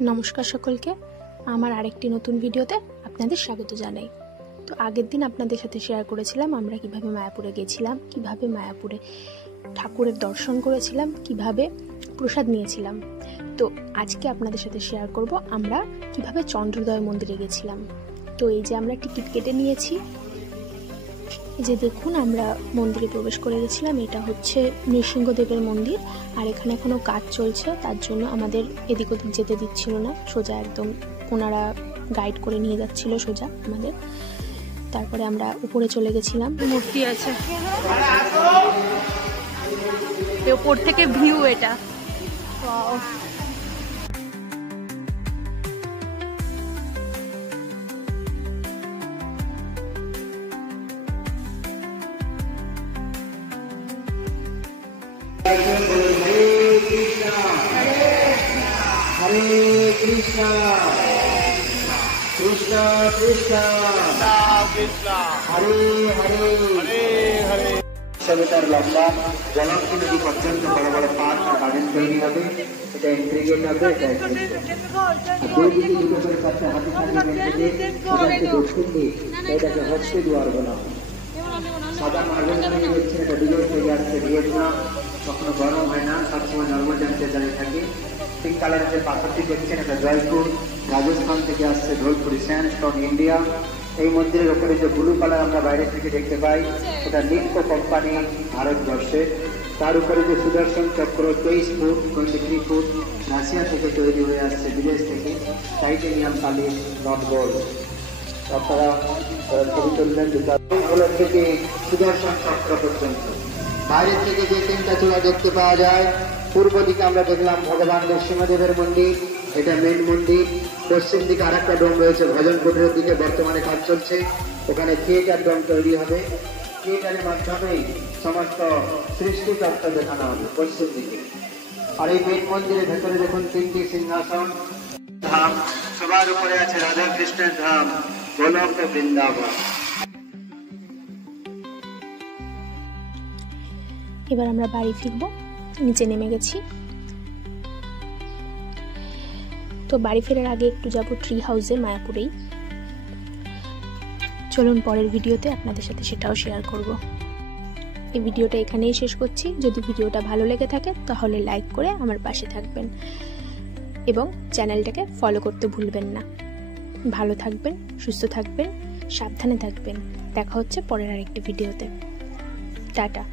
নমস্কার সকলকে, আমার আরেকটি নতুন ভিডিওতে আপনাদের স্বাগত জানাই। তো আগের দিন আপনাদের সাথে শেয়ার করেছিলাম আমরা কিভাবে মায়াপুরে গেছিলাম, কিভাবে মায়াপুরে ঠাকুরের দর্শন করেছিলাম, কিভাবে প্রসাদ নিয়েছিলাম। তো আজকে আপনাদের সাথে শেয়ার করব আমরা কিভাবে চন্দ্রোদয় মন্দিরে গেছিলাম। তো এই যে আমরা টিকিট কেটে নিয়েছি, যে দেখুন আমরা মন্দিরে প্রবেশ করে গেছিলাম। এটা হচ্ছে নৃসিংহদেবের মন্দির, আর এখানে এখনো কাজ চলছে, তার জন্য আমাদের এদিক ওদিক যেতে দিচ্ছিল না, সোজা একদম ওনারা গাইড করে নিয়ে যাচ্ছিল সোজা আমাদের। তারপরে আমরা উপরে চলে গেছিলাম। মূর্তি আছে উপর থেকে ভিউ, এটা हरे कृष्णा कृष्णा कृष्णा हरे हरे हरे हरे। সবেতার লম্বা জলাঙ্কি নদী পর্যন্ত বড় বড় পার্ক আর গার্ডেন তৈরি হবে। এটা এন্ট্রি গেট হবে, এটা দুই দিকে দুটো করে চারটে হাতি থাকবে। দক্ষিণ দিক এটাকে হস্তে দুয়ার বলা হয়। সাদা মার্বেল থেকে দেখছেন, এটা বিজয় থেকে আসছে ভিয়েতনাম, কখনো গরম হয় না, সবসময় নর্মাল টেম্পারেচারে থাকে। পিঙ্ক কালারের যে পাথরটি দেখছেন এটা জয়পুর রাজস্থান থেকে আসছে, ধোলপুরি স্যান্ডস্টোন ইন্ডিয়া। এই মন্দিরের ওপরে যে ব্লু কালার আমরা বাইরে থেকে দেখতে পাই এটা নিপ্পো কোম্পানি ভারতবর্ষের। তার উপরে যে সুদর্শন চক্র 23 ফুট 23 ফুট রাশিয়া থেকে তৈরি হয়ে আসছে, বিদেশ থেকে টাইটেনিয়াম কালি নট গোল্ড। আপনারা ছবি তুললেন দুটো থেকে সুদর্শন চক্র পর্যন্ত। বাইরের থেকে যে তিনটা চূড়া দেখতে পাওয়া যায়, পূর্ব দিকে আমরা দেখলাম ভগবান নৃসিংহদেবের মন্দির, এটা মেন মন্দির। পশ্চিম দিকে আরেকটা ডোম রয়েছে ভজন কুটিরের দিকে, বর্তমানে কাজ চলছে, ওখানে থিয়েটার ডোম তৈরি হবে। থিয়েটারের মাধ্যমেই সমস্ত সৃষ্টি তত্ত্ব দেখানো হবে পশ্চিম দিকে। আর এই মেন মন্দিরের ভেতরে দেখুন তিনটি সিংহাসন, ধাম, সবার উপরে আছে রাধা কৃষ্ণের ধাম, গোলক বৃন্দাবন। এবার আমরা বাড়ি ফিরবো, নিচে নেমে গেছি। তো বাড়ি ফেরার আগে একটু যাব ট্রি হাউসে মায়াপুরেই। চলুন পরের ভিডিওতে আপনাদের সাথে সেটাও শেয়ার করব। এই ভিডিওটা এখানেই শেষ করছি। যদি ভিডিওটা ভালো লেগে থাকে তাহলে লাইক করে আমার পাশে থাকবেন এবং চ্যানেলটাকে ফলো করতে ভুলবেন না। ভালো থাকবেন, সুস্থ থাকবেন, সাবধানে থাকবেন। দেখা হচ্ছে পরের আরেকটি ভিডিওতে। টাটা।